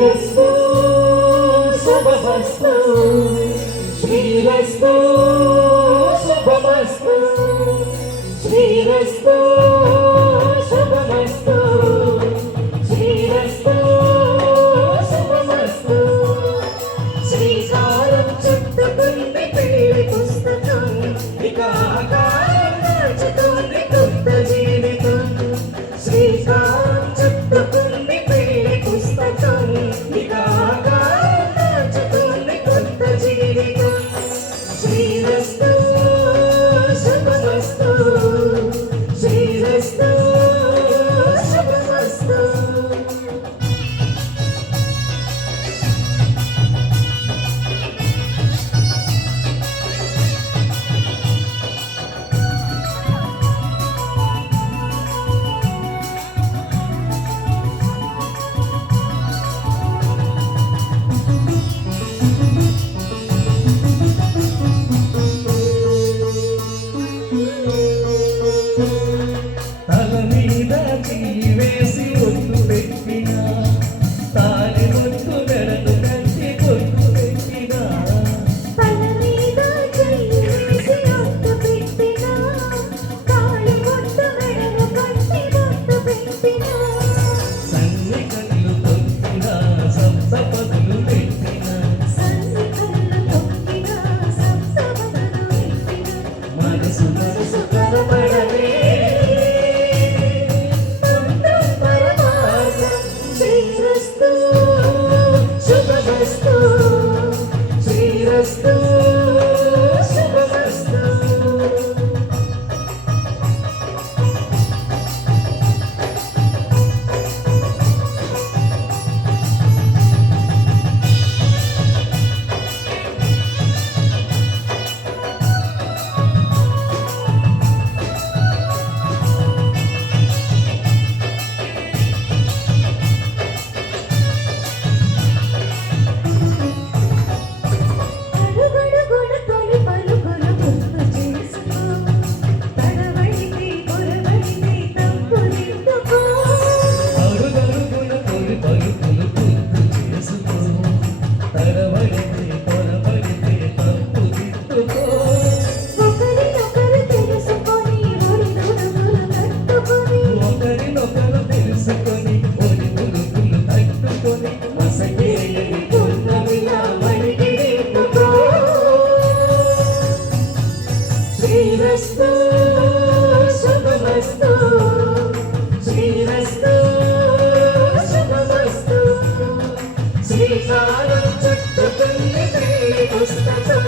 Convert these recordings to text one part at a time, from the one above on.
శ్రీరస్తు శుభమస్తు శ్రీరస్తు శుభమస్తు శ్రీరస్తు శుభమస్తు శ్రీరస్తు శుభమస్తు శ్రీకారం చుట్టుకుంది పెళ్లి పుస్తకం ఇక ఆకారం దాచుతుంది కొత్త జీవితం శ్రీకారం చుట్టుకుంది పెళ్లి పుస్తకం ఇక ఆకారం దాచుతుంది కొత్త జీవితం శ్రీరస్తు శుభమస్తు శ్రీరస్తు శుభమస్తు తల మీద వేసి ఒట్టు పెట్టిన తాలి ఒట్టు మెడలు కట్టి కొట్టు పెట్టిన తల మీద వేసి ఒట్టు పెట్టిన తాళి ఒట్టు మెడలు కట్టి బొట్టు పెట్టిన సన్ని కళ్ళు తొక్కిన సప్తపదులు పెట్టిన సన్ని కళ్ళు తొక్కిన సప్తపదులు పెట్టిన మనసు మనసు కనబడలే శ్రీరస్తు శుభమస్తు శ్రీరస్తు శుభమస్తు అడుగడుగున తొలి పలుకులు గుర్తు చేసుకో తడబడితే పొరబడితే తప్పుదిద్దుకో అడుగడుగున తొలి పలుకులు గుర్తు చేసుకో తడబడితే పొరబడితే తప్పు దిద్దుకో ఒకరినొకరు తెలుసుకొని ఒడిదుడుకులు తట్టుకొని ఒకరినొకరు తెలుసుకొని ఒడిదుడుకులు తట్టుకొని మసకేయని పూర్ణమిలా మడికి దిద్దుకో శ్రీరస్తు శుభమస్తు శ్రీరస్తు శుభమస్తు శ్రీకారం చుట్టుకుంది పెళ్లి పుస్తకం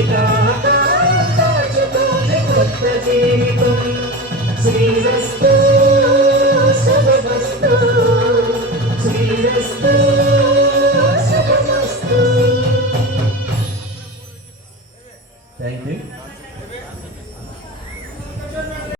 ఇక ఆకారం దాచుతుంది కొత్త జీవితం